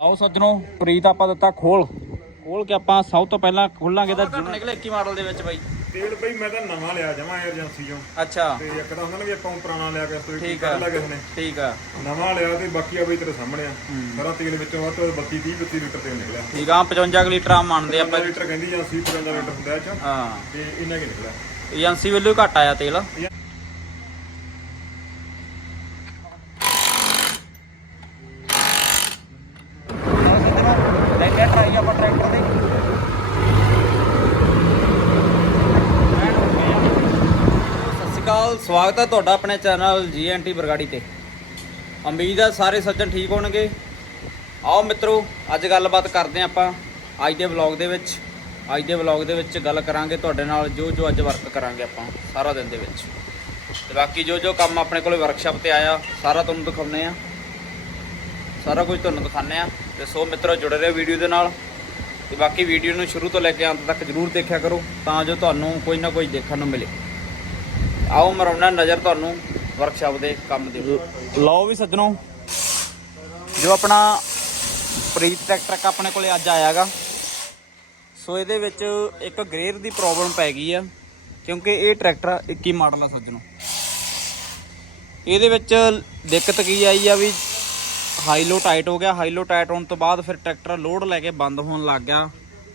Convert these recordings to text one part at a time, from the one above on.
ਆਓ ਸੱਜਣੋ ਪ੍ਰੀਤ ਆਪਾਂ ਦਿੱਤਾ ਖੋਲ। ਖੋਲ ਕੇ ਆਪਾਂ ਸਭ ਤੋਂ ਪਹਿਲਾਂ ਖੋਲਾਂਗੇ ਤਾਂ ਨਿਕਲੇ 21 ਮਾਡਲ ਦੇ ਵਿੱਚ ਬਾਈ। ਤੇਲ ਬਈ ਮੈਂ ਤਾਂ ਨਵਾਂ ਲਿਆ ਜਮਾ ਏਜੰਸੀ ਚੋਂ। ਅੱਛਾ। ਤੇ ਇੱਕ ਤਾਂ ਹੁੰਦਾ ਨਾ ਵੀ ਆਪਾਂ ਪੁਰਾਣਾ ਲਿਆ ਕੇ ਤੋਂ ਠੀਕ ਆ। ਕਿਸੇ ਨੇ ਠੀਕ ਆ। ਨਵਾਂ ਲਿਆ ਤੇ ਬਾਕੀ ਆ ਬਈ ਤੇਰੇ ਸਾਹਮਣੇ ਆ। ਸਾਰਾ ਤੇਲ ਵਿੱਚੋਂ ਵੱਧ ਤੋਂ ਵੱਧ 32 30 32 ਲੀਟਰ ਤੇਲ ਨਿਕਲਿਆ। ਠੀਕ ਆ 55 ਕੁ ਲੀਟਰ ਆ ਮੰਨਦੇ 50 ਆਪਾਂ ਲੀਟਰ ਕਹਿੰਦੀ ਜਾਂ 80 55 ਲੀਟਰ ਹੁੰਦਾ ਇਹ ਚ। ਹਾਂ। ਤੇ ਇੰਨਾ ਕੀ ਨਿਕਲਿਆ? ਏਜੰਸੀ ਵੱਲੋਂ ਘੱਟ ਆਇਆ ਤੇਲ ਲੈ ਕੇ ਟਰਾਈ ਆਪਾਂ ਟਰੈਕਟਰ ਦੇ ਸਤਿ ਸ਼੍ਰੀ ਅਕਾਲ ਸਵਾਗਤ ਹੈ ਤੁਹਾਡਾ ਆਪਣੇ ਚੈਨਲ ਜੀਐਨਟੀ ਬਰਗਾੜੀ ਤੇ। ਉਮੀਦ ਹੈ ਸਾਰੇ ਸੱਜਣ ਠੀਕ ਹੋਣਗੇ। ਆਓ ਮਿੱਤਰੋ, ਅੱਜ ਗੱਲਬਾਤ ਕਰਦੇ ਹਾਂ ਆਪਾਂ ਅੱਜ ਦੇ ਵਲੌਗ ਦੇ ਵਿੱਚ। ਅੱਜ ਦੇ ਵਲੌਗ ਦੇ ਵਿੱਚ ਗੱਲ ਕਰਾਂਗੇ ਤੁਹਾਡੇ ਨਾਲ ਜੋ ਜੋ ਅੱਜ ਵਰਕ ਕਰਾਂਗੇ ਆਪਾਂ ਸਾਰਾ ਦਿਨ ਦੇ ਵਿੱਚ। ਤੇ ਬਾਕੀ ਜੋ ਜੋ ਕੰਮ ਆਪਣੇ ਕੋਲੇ ਵਰਕਸ਼ਾਪ ਤੇ ਆਇਆ, ਸਾਰਾ ਤੁਹਾਨੂੰ ਦਿਖਾਉਂਦੇ ਆ। ਸਾਰਾ ਕੁਝ ਤੁਹਾਨੂੰ ਦਿਖਾਉਂਦੇ ਆ। ਤੇ ਸੋ ਮਿੱਤਰੋ, ਜੁੜੇ ਰਹੋ ਵੀਡੀਓ ਦੇ ਨਾਲ। ਤੇ ਬਾਕੀ ਵੀਡੀਓ ਨੂੰ ਸ਼ੁਰੂ ਤੋਂ ਲੈ ਕੇ ਅੰਤ ਤੱਕ ਜਰੂਰ ਦੇਖਿਆ ਕਰੋ, ਤਾਂ ਜੋ ਤੁਹਾਨੂੰ ਕੋਈ ਨਾ ਕੋਈ ਦੇਖਣ ਨੂੰ ਮਿਲੇ। ਆਓ ਮਰਾਉਣਾ ਨਜ਼ਰ ਤੁਹਾਨੂੰ ਵਰਕਸ਼ਾਪ ਦੇ ਕੰਮ ਦੇ ਲਓ ਵੀ ਸੱਜਣੋ, ਜੋ ਆਪਣਾ ਪ੍ਰੀਤ ਟਰੈਕਟਰ ਆਪਣੇ ਕੋਲੇ ਅੱਜ ਆਇਆਗਾ ਸੋ ਇਹਦੇ ਵਿੱਚ ਇੱਕ ਗ੍ਰੇਰ ਦੀ ਪ੍ਰੋਬਲਮ ਪੈ ਗਈ ਆ, ਕਿਉਂਕਿ ਇਹ ਟਰੈਕਟਰ 21 ਮਾਡਲ ਆ ਸੱਜਣੋ। ਇਹਦੇ ਵਿੱਚ ਦਿੱਕਤ ਕੀ ਆਈ ਆ ਵੀ ਹਾਈ ਲੋ ਟਾਈਟ ਹੋ ਗਿਆ। ਹਾਈ ਲੋ ਟਾਈਟ ਹੋਣ ਤੋਂ ਬਾਅਦ ਫਿਰ ਟਰੈਕਟਰ ਲੋਡ ਲੈ ਕੇ ਬੰਦ ਹੋਣ ਲੱਗ ਗਿਆ।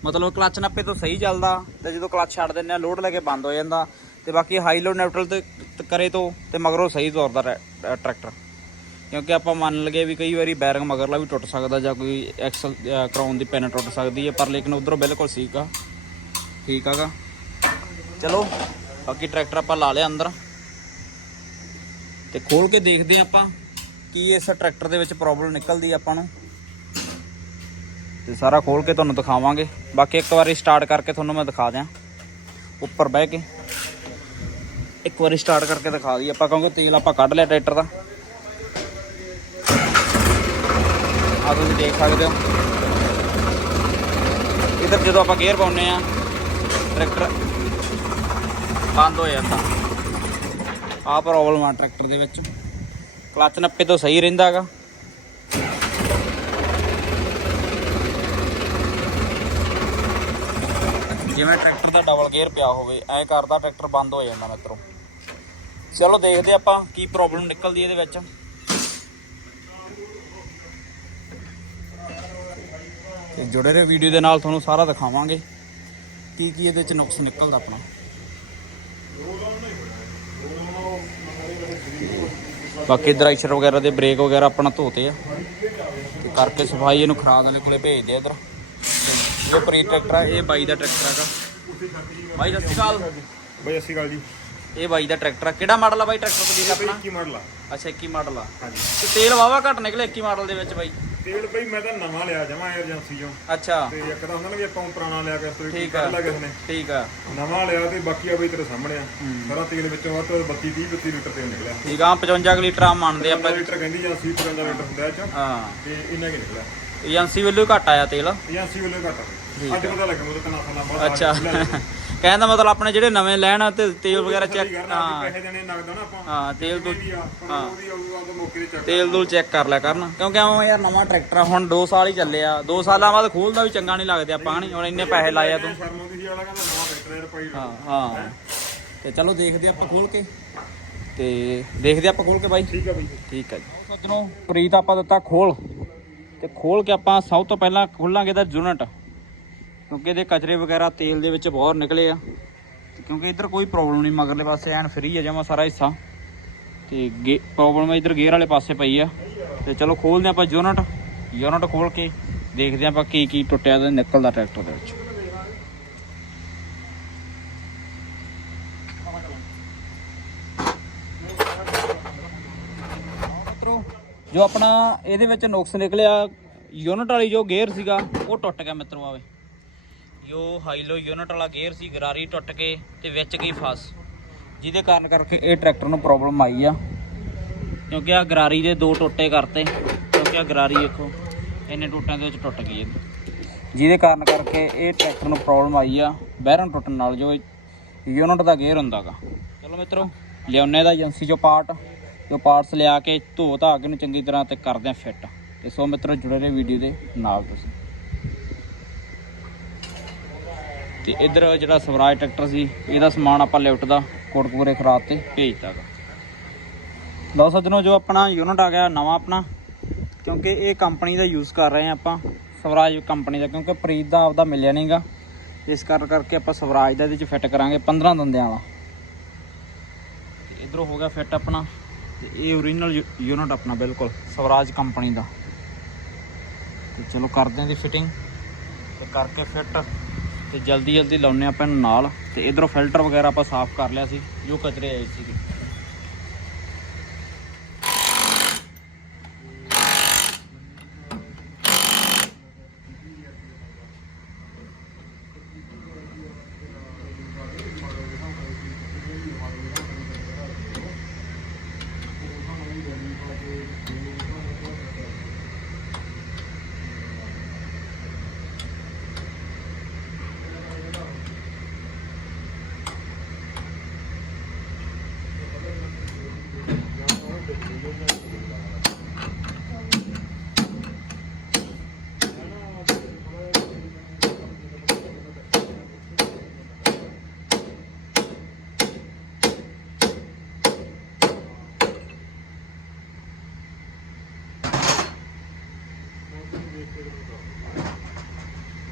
ਮਤਲਬ ਕਲੱਚ ਨੱਪੇ ਤੋਂ ਸਹੀ ਚੱਲਦਾ ਤੇ ਜਦੋਂ ਕਲੱਚ ਛੱਡ ਦਿੰਦੇ ਆ ਲੋਡ ਲੈ ਕੇ ਬੰਦ ਹੋ ਜਾਂਦਾ। ਤੇ ਬਾਕੀ ਹਾਈ ਲੋ ਨਿਊਟਰਲ ਤੇ ਤੇ ਕਰੇ ਤੋਂ ਤੇ ਮਗਰੋਂ ਸਹੀ ਦੌੜਦਾ ਟਰੈ- ਟਰੈਕਟਰ ਕਿਉਂਕਿ ਆਪਾਂ ਮੰਨ ਲਗੇ ਵੀ ਕਈ ਵਾਰੀ ਬੈਰਿੰਗ ਮਗਰਲਾ ਵੀ ਟੁੱਟ ਸਕਦਾ ਜਾਂ ਕੋਈ ਐਕਸਲ ਕਰਾਉਣ ਦੀ ਪੈਨ ਟੁੱਟ ਸਕਦੀ ਹੈ, ਪਰ ਲੇਕਿਨ ਉਧਰੋਂ ਬਿਲਕੁਲ ਠੀਕ ਆ। ਠੀਕ ਆਗਾ। ਚਲੋ, ਬਾਕੀ ਟਰੈਕਟਰ ਆਪਾਂ ਲਾ ਲਿਆ ਅੰਦਰ। ਤੇ ਖੋਲ ਕੇ ਦੇਖਦੇ ਹਾਂ ਆਪਾਂ ਕੀ ਇਸ ਟਰੈਕਟਰ ਦੇ ਵਿੱਚ ਪ੍ਰੋਬਲਮ ਨਿਕਲਦੀ ਆਪਾਂ ਨੂੰ। ਤੇ ਸਾਰਾ ਖੋਲ ਕੇ ਤੁਹਾਨੂੰ ਦਿਖਾਵਾਂਗੇ। ਬਾਕੀ ਇੱਕ ਵਾਰੀ ਸਟਾਰਟ ਕਰਕੇ ਤੁਹਾਨੂੰ ਮੈਂ ਦਿਖਾ ਦਿਆਂ। ਉੱਪਰ ਬਹਿ ਕੇ। ਇੱਕ ਵਾਰੀ ਸਟਾਰਟ ਕਰਕੇ ਦਿਖਾ ਦਈਏ। ਆਪਾਂ ਕਿਉਂਕਿ ਤੇਲ ਆਪਾਂ ਕੱਢ ਲਿਆ ਟਰੈਕਟਰ ਦਾ। ਆ ਤੁਸੀਂ ਦੇਖ ਸਕਦੇ ਹੋ। ਇਧਰ ਜਦੋਂ ਆਪਾਂ ਗੇਅਰ ਪਾਉਂਦੇ ਆ ਟਰੈਕਟਰ ਬੰਦ ਹੋ ਜਾਂਦਾ। ਆ ਪ੍ਰੋਬਲਮ ਆ ਟਰੈਕਟਰ ਦੇ ਵਿੱਚ। ਕਲੱਚ ਨੱਪੇ ਤੋਂ ਸਹੀ ਰਹਿੰਦਾਗਾ ਜਿਵੇਂ ਟਰੈਕਟਰ ਦਾ ਡਬਲ ਗੇਅਰ ਪਿਆ ਹੋਵੇ, ਐ ਕਰਦਾ ਟਰੈਕਟਰ ਬੰਦ ਹੋ ਜਾਂਦਾ ਮਿੱਤਰੋ। ਚਲੋ ਦੇਖਦੇ ਆਪਾਂ ਕੀ ਪ੍ਰੋਬਲਮ ਨਿਕਲਦੀ ਇਹਦੇ ਵਿੱਚ। ਤੇ ਜੁੜੇ ਰਹੋ ਵੀਡੀਓ ਦੇ ਨਾਲ, ਤੁਹਾਨੂੰ ਸਾਰਾ ਦਿਖਾਵਾਂਗੇ ਕੀ ਕੀ ਇਹਦੇ ਵਿੱਚ ਨੁਕਸ ਨਿਕਲਦਾ ਆਪਣਾ। ਬਾਕੀ ਦਰਾਈਸ਼ਰ ਵਗੈਰਾ ਦੇ ਬ੍ਰੇਕ ਵਗੈਰਾ ਆਪਣਾ ਧੋਤੇ ਆ। ਤੇ ਕਰਕੇ ਸਫ਼ਾਈ ਇਹਨੂੰ ਖਰਾਦ ਵਾਲੇ ਕੋਲੇ ਭੇਜਦੇ ਆ ਇਧਰ। ਇਹ ਪ੍ਰੀ ਟਰੈਕਟਰ ਆ, ਇਹ ਬਾਈ ਦਾ ਟਰੈਕਟਰ ਹੈਗਾ। ਬਾਈ, ਸਤਿ ਸ਼੍ਰੀ ਅਕਾਲ। ਸਤਿ ਸ਼੍ਰੀ ਅਕਾਲ ਜੀ। ਇਹ ਬਾਈ ਦਾ ਟਰੈਕਟਰ ਆ। ਕਿਹੜਾ ਮਾਡਲ ਆ ਬਾਈ ਟਰੈਕਟਰ ਦਾ ਆਪਣਾ? 21 ਮਾਡਲ ਆ। ਅੱਛਾ 21 ਮਾਡਲ ਆ। ਹਾਂਜੀ। ਤੇ ਤੇਲ ਵਾਵਾ ਘੱਟ ਨਿਕਲੇ 21 ਮਾਡਲ ਦੇ ਵਿੱਚ ਬਾਈ? ਤੇਲ ਬਈ ਮੈਂ ਤਾਂ ਨਵਾਂ ਲਿਆ ਜਮਾ ਏਜੰਸੀ ਚੋਂ। ਅੱਛਾ। ਤੇ ਇੱਕ ਤਾਂ ਹੁੰਦਾ ਨਾ ਵੀ ਆਪਾਂ ਪੁਰਾਣਾ ਲਿਆ ਕੇ ਤੋਂ ਵੀ ਠੀਕ ਲਿਆ ਕਿਸੇ ਨੇ ਠੀਕ ਆ। ਨਵਾਂ ਲਿਆ ਤੇ ਬਾਕੀ ਆ ਬਈ ਤੇਰੇ ਸਾਹਮਣੇ ਆ। ਸਾਰਾ ਤੇਲ ਵਿੱਚੋਂ ਵੱਧ ਤੋਂ ਵੱਧ 32 30 32 ਲੀਟਰ ਤੇਲ ਨਿਕਲਿਆ। ਠੀਕ ਆ 55 ਕੁ ਲੀਟਰ ਆ ਮੰਨਦੇ ਆਪਾਂ। 50 ਲੀਟਰ ਕਹਿੰਦੀ ਜਾਂ 80 55 ਲੀਟਰ ਹੁੰਦਾ ਇਹ ਚ। ਹਾਂ। ਤੇ ਇੰਨਾ ਕੀ ਨਿਕਲਿਆ। ਏਜੰਸੀ ਵੱਲੋਂ ਘੱਟ ਆਇਆ ਤੇਲ? ਏਜੰਸੀ ਵੱਲੋਂ ਘੱਟ ਠੀਕ ਆ। ਅੱਜ ਪਤਾ ਲੱਗਾ ਮੈਨੂੰ ਤਾਂ ਨਾਸਾਂ ਨਾਲ ਅੱਛਾ। ਕਹਿਣ ਦਾ ਮਤਲਬ ਆਪਣੇ ਜਿਹੜੇ ਨਵੇਂ ਲੈਣ ਤੇ ਤੇਲ ਵਗੈਰਾ ਚੈੱਕ ਹਾਂ। ਪੈਸੇ ਦੇਣੇ ਨਗਦ ਨਾ ਆਪਾਂ। ਹਾਂ ਤੇਲ ਤੋਂ ਆ ਤੇ ਚੱਕ ਤੇਲ ਕਰ ਲਿਆ ਕਰਨ ਕਿਉਂਕਿ ਐਵੇਂ ਯਾਰ ਨਵਾਂ ਟਰੈਕਟਰ ਆ ਹੁਣ 2 ਸਾਲ ਹੀ ਚੱਲੇ ਆ। 2 ਸਾਲਾਂ ਬਾਅਦ ਖੋਲਦਾ ਵੀ ਚੰਗਾ ਨਹੀਂ ਲੱਗਦਾ ਆਪਾਂ ਨਹੀਂ ਹੁਣ ਇੰਨੇ ਪੈਸੇ ਲਾਏ ਆ ਤੂੰ। ਹਾਂ ਹਾਂ। ਤੇ ਚਲੋ ਦੇਖਦੇ ਆਪਾਂ ਖੋਲ ਕੇ। ਤੇ ਦੇਖਦੇ ਆਪਾਂ ਖੋਲ ਕੇ ਬਾਈ। ਠੀਕ ਆ ਬਈ ਠੀਕ ਹੈ ਜੀ। ਸੱਜਣੋ ਪ੍ਰੀਤ ਆਪਾਂ ਦਿੱਤਾ ਖੋਲ। ਤੇ ਖੋਲ ਕੇ ਆਪਾਂ ਸਭ ਤੋਂ ਪਹਿਲਾਂ ਖੋਲਾਂਗੇ ਇਹਦਾ ਯੂਨਿਟ। ਕਿਉਂਕਿ ਇਹਦੇ ਕਚਰੇ ਵਗੈਰਾ ਤੇਲ ਦੇ ਵਿੱਚ ਬਹੁਤ ਨਿਕਲੇ ਆ। ਕਿਉਂਕਿ ਇੱਧਰ ਕੋਈ ਪ੍ਰੋਬਲਮ ਨਹੀਂ, ਮਗਰਲੇ ਪਾਸੇ ਐਨ ਫ੍ਰੀ ਆ ਜਮਾ ਸਾਰਾ ਹਿੱਸਾ। ਤੇ ਪ੍ਰੋਬਲਮ ਇੱਧਰ ਗੇਅਰ ਵਾਲੇ ਪਾਸੇ ਪਈ ਆ। ਤੇ ਚਲੋ ਖੋਲਦੇ ਆਪਾਂ ਯੂਨਿਟ ਯੂਨਿਟ ਖੋਲ ਕੇ ਦੇਖਦੇ ਆਪਾਂ ਕੀ ਕੀ ਟੁੱਟਿਆ ਤੇ ਨਿਕਲਦਾ ਟਰੈਕਟਰ ਦੇ ਵਿੱਚ। ਮਿੱਤਰੋ, ਜੋ ਆਪਣਾ ਇਹਦੇ ਵਿੱਚ ਨੁਕਸ ਨਿਕਲਿਆ ਯੂਨਿਟ ਵਾਲੀ ਜੋ ਗੇਅਰ ਸੀਗਾ, ਉਹ ਟੁੱਟ ਗਿਆ ਮਿੱਤਰੋ ਆਵੇ ਜੋ ਹਾਈਲੋ ਯੂਨਿਟ ਵਾਲਾ ਗੇਅਰ ਸੀ, ਗਰਾਰੀ ਟੁੱਟ ਕੇ ਤੇ ਵਿੱਚ ਗਈ ਫਸ। ਜਿਹਦੇ ਕਾਰਨ ਕਰਕੇ ਇਹ ਟਰੈਕਟਰ ਨੂੰ ਪ੍ਰੋਬਲਮ ਆਈ ਆ। ਕਿਉਂਕਿ ਆ ਗਰਾਰੀ ਦੇ ਦੋ ਟੋਟੇ ਕਰਤੇ, ਕਿਉਂਕਿ ਆ ਗਰਾਰੀ ਦੇਖੋ ਇੰਨੇ ਟੋਟਿਆਂ ਦੇ ਵਿੱਚ ਟੁੱਟ ਗਈ ਹੈ ਜਿਹਦੇ ਕਾਰਨ ਕਰਕੇ ਇਹ ਟਰੈਕਟਰ ਨੂੰ ਪ੍ਰੋਬਲਮ ਆਈ ਆ, ਬੈਰਨ ਟੁੱਟਣ ਨਾਲ ਜੋ ਯੂਨਿਟ ਦਾ ਗੇਅਰ ਹੁੰਦਾਗਾ ਚਲੋ ਮਿੱਤਰੋ, ਲਿਆਉਨੇ ਦਾ ਏਜੰਸੀ ਚੋਂ ਪਾਰਟ ਜੋ ਪਾਰਟਸ ਲਿਆ ਕੇ ਧੋ ਧਾ ਕੇ ਨੂੰ ਚੰਗੀ ਤਰ੍ਹਾਂ ਤੇ ਕਰਦੇ ਆ ਫਿੱਟ ਤੇ ਸੋ ਮਿੱਤਰੋ, ਜੁੜੇ ਰਹੇ ਵੀਡੀਓ ਦੇ ਨਾਲ ਤੁਸੀਂ। ਤੇ ਇਧਰ ਜਿਹੜਾ ਸਵਰਾਜ ਟਰੈਕਟਰ ਸੀ, ਇਹਦਾ ਸਮਾਨ ਆਪਾਂ ਲਿਫਟ ਦਾ ਕੋਟਕਪੂਰੇ ਖਰਾਬ ਤੇ ਭੇਜਤਾ ਗਾ। ਲਓ ਸੱਜਣੋ, ਜੋ ਆਪਣਾ ਯੂਨਿਟ ਆ ਗਿਆ, ਨਵਾਂ ਆਪਣਾ, ਕਿਉਂਕਿ ਇਹ ਕੰਪਨੀ ਦਾ ਯੂਜ਼ ਕਰ ਰਹੇ ਆ ਆਪਾਂ, ਸਵਰਾਜ ਕੰਪਨੀ ਦਾ, ਕਿਉਂਕਿ ਪ੍ਰੀਤ ਦਾ ਆਪਦਾ ਮਿਲਿਆ ਨਹੀਂਗਾ ਇਸ ਕਰ ਕਰਕੇ ਆਪਾਂ ਸਵਰਾਜ ਦਾ ਇਹਦੇ ਚ ਫਿੱਟ ਕਰਾਂਗੇ 15 ਦੰਦਿਆਂ ਵਾਲਾ। ਤੇ ਇਧਰੋਂ ਹੋ ਗਿਆ ਫਿੱਟ ਆਪਣਾ, ਤੇ ਇਹ ਓਰੀਜਨਲ ਯੂਨਿਟ ਆਪਣਾ ਬਿਲਕੁਲ, ਸਵਰਾਜ ਕੰਪਨੀ ਦਾ। ਤੇ ਚਲੋ ਕਰਦੇ ਹਾਂ ਦੀ ਫਿਟਿੰਗ ਤੇ ਕਰਕੇ ਫਿੱਟ ਤੇ ਜਲਦੀ ਜਲਦੀ ਲਾਉਨੇ ਆਪਾਂ ਇਹਨੂੰ ਨਾਲ ਤੇ ਇਧਰੋਂ ਫਿਲਟਰ ਵਗੈਰਾ ਆਪਾਂ ਸਾਫ਼ ਕਰ ਲਿਆ ਸੀ, ਜੋ ਕਚਰੇ ਆਏ ਸੀਗੇ।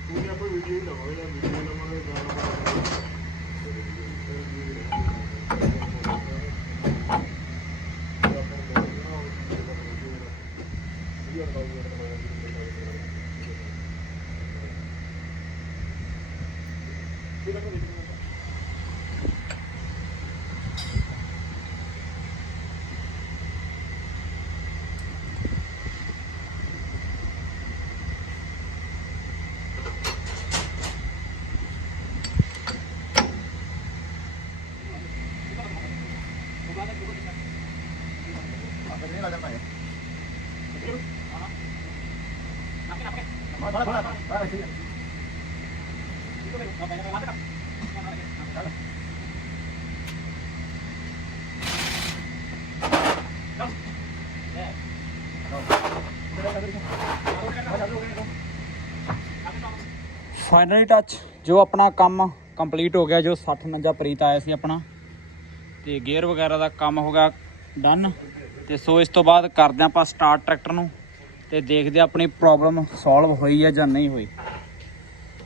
ਪੂਰੀ ਆਪਾਂ ਵੀਡੀਓ ਹੀ ਲਵਾਂਗੇ ਜਾਂ ਵੀਡੀਓ ਫਾਈਨਲੀ ਟੱਚ ਜੋ ਆਪਣਾ ਕੰਮ ਕੰਪਲੀਟ ਹੋ ਗਿਆ, ਜੋ 60 ਮੰਜਾ ਪ੍ਰੀਤ ਆਇਆ ਸੀ ਆਪਣਾ। ਤੇ ਗੇਅਰ ਵਗੈਰਾ ਦਾ ਕੰਮ ਹੋ ਗਿਆ ਡਨ ਤੇ ਸੋ ਇਸ ਤੋਂ ਬਾਅਦ ਕਰਦੇ ਹਾਂ ਆਪਾਂ ਸਟਾਰਟ ਟਰੈਕਟਰ ਨੂੰ। ਤੇ ਦੇਖਦੇ ਹਾਂ ਆਪਣੀ ਪ੍ਰੋਬਲਮ ਸੋਲਵ ਹੋਈ ਹੈ ਜਾਂ ਨਹੀਂ ਹੋਈ।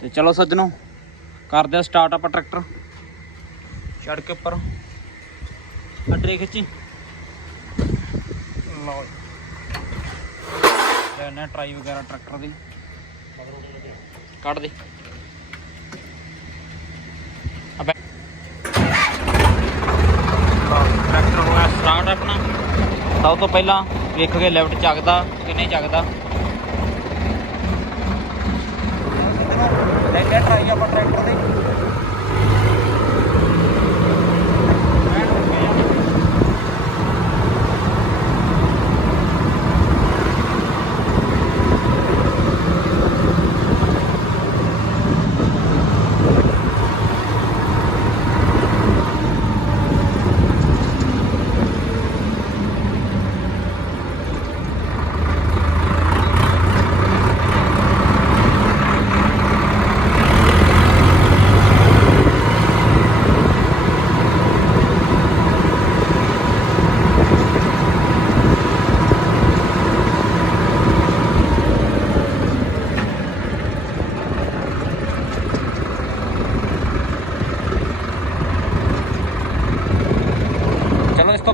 ਤੇ ਚਲੋ ਸੱਜਣੋ, ਕਰਦੇ ਹਾਂ ਸਟਾਰਟ ਆਪਾਂ ਟਰੈਕਟਰ ਚੜ ਕੇ ਉੱਪਰ। ਅੱਡਰੇ ਖਿੱਚੀ। ਲਓ ਲੈਣਾ ਟਰਾਈ ਵਗੈਰਾ ਟਰੈਕਟਰ ਦੀ। ਕੱਢ ਦੇ। ਅਬੇ। ਟਰੈਕਟਰ ਹੋ ਗਿਆ ਸਟਾਰਟ ਆਪਣਾ। ਸਭ ਤੋਂ ਪਹਿਲਾਂ ਵੇਖ ਕੇ ਲੈਫਟ ਚੱਕਦਾ ਕਿ ਨਹੀਂ ਚੱਕਦਾ। ਲੈ ਲੈ ਟਰਾਈ ਆਪਾਂ ਟਰੈਕਟਰ ਦੇ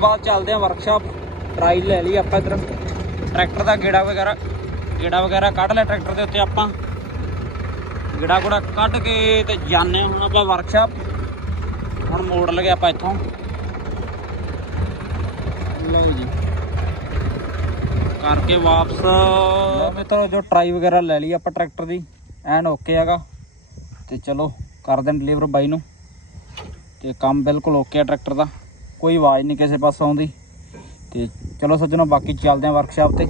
ਬਾਅਦ ਚੱਲਦੇ ਹਾਂ ਵਰਕਸ਼ਾਪ ਟਰਾਈ ਲੈ ਲਈ ਆਪਾਂ ਇਧਰ। ਟਰੈਕਟਰ ਦਾ ਗੇੜਾ ਵਗੈਰਾ ਗੇੜਾ ਵਗੈਰਾ ਕੱਢ ਲਿਆ ਟਰੈਕਟਰ ਦੇ ਉੱਤੇ ਆਪਾਂ। ਗੇੜਾ ਗੁੜਾ ਕੱਢ ਕੇ ਤੇ ਹਾਂ ਹੁਣ ਆਪਾਂ ਵਰਕਸ਼ਾਪ ਹੁਣ ਮੋੜ ਲਗੇ ਆਪਾਂ ਇੱਥੋਂ। ਲਓ ਜੀ। ਕਰਕੇ ਵਾਪਸ। ਮਿੱਤਰੋ ਜੋ ਟਰਾਈ ਵਗੈਰਾ ਲੈ ਲਈ ਆਪਾਂ ਟਰੈਕਟਰ ਦੀ ਐਨ ਓਕੇ ਹੈਗਾ। ਤੇ ਚਲੋ ਕਰ ਦੇਣ ਡਿਲੀਵਰ ਬਾਈ ਨੂੰ। ਤੇ ਕੰਮ ਬਿਲਕੁਲ ਓਕੇ ਆ ਟਰੈਕਟਰ ਦਾ। ਕੋਈ ਆਵਾਜ਼ ਨਹੀਂ ਕਿਸੇ ਪਾਸੋਂ ਆਉਂਦੀ। ਤੇ ਚਲੋ ਸੱਜਣੋ, ਬਾਕੀ ਚੱਲਦੇ ਆਂ ਵਰਕਸ਼ਾਪ ਤੇ।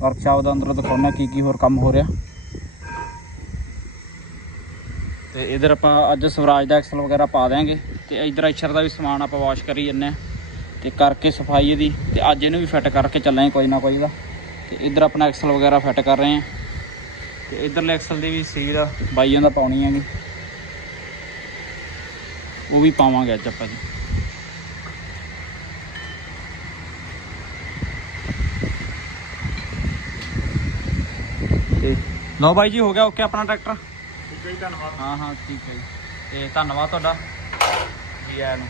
ਵਰਕਸ਼ਾਪ ਦਾ ਅੰਦਰੋਂ ਦਿਖਾਉਣਾ ਕੀ ਕੀ ਹੋਰ ਕੰਮ ਹੋ ਰਿਹਾ। ਤੇ ਇਧਰ ਆਪਾਂ ਅੱਜ ਸਵਰਾਜ ਦਾ ਐਕਸਲ ਵਗੈਰਾ ਪਾ ਦਿਆਂਗੇ। ਤੇ ਇਧਰ ਐਚਰ ਦਾ ਵੀ ਸਮਾਨ ਆਪਾਂ ਵਾਸ਼ ਕਰੀ ਜੰਨੇ ਆ ਤੇ ਕਰਕੇ ਸਫ਼ਾਈ ਇਹਦੀ। ਤੇ ਅੱਜ ਇਹਨੂੰ ਵੀ ਫਿੱਟ ਕਰਕੇ ਚੱਲਾਂਗੇ ਕੋਈ ਨਾ ਕੋਈ ਦਾ। ਤੇ ਇੱਧਰ ਆਪਣਾ ਐਕਸਲ ਵਗੈਰਾ ਫਿੱਟ ਕਰ ਰਹੇ ਆ ਤੇ ਇੱਧਰਲੇ ਐਕਸਲ ਦੀ ਵੀ ਸੀਲ ਬਾਈਆਂ ਦਾ ਪਾਉਣੀ ਹੈਗੀ। ਉਹ ਵੀ ਪਾਵਾਂਗੇ ਅੱਜ ਆਪਾਂ ਜੀ। ਲਓ ਬਾਈ ਜੀ ਹੋ ਗਿਆ ਓਕੇ ਆਪਣਾ ਟਰੈਕਟਰ? ਠੀਕ ਹੈ ਜੀ ਧੰਨਵਾਦ। ਹਾਂ ਹਾਂ ਠੀਕ ਹੈ ਜੀ। ਤੇ ਧੰਨਵਾਦ ਤੁਹਾਡਾ। ਜੀ ਆਇਆਂ ਨੂੰ।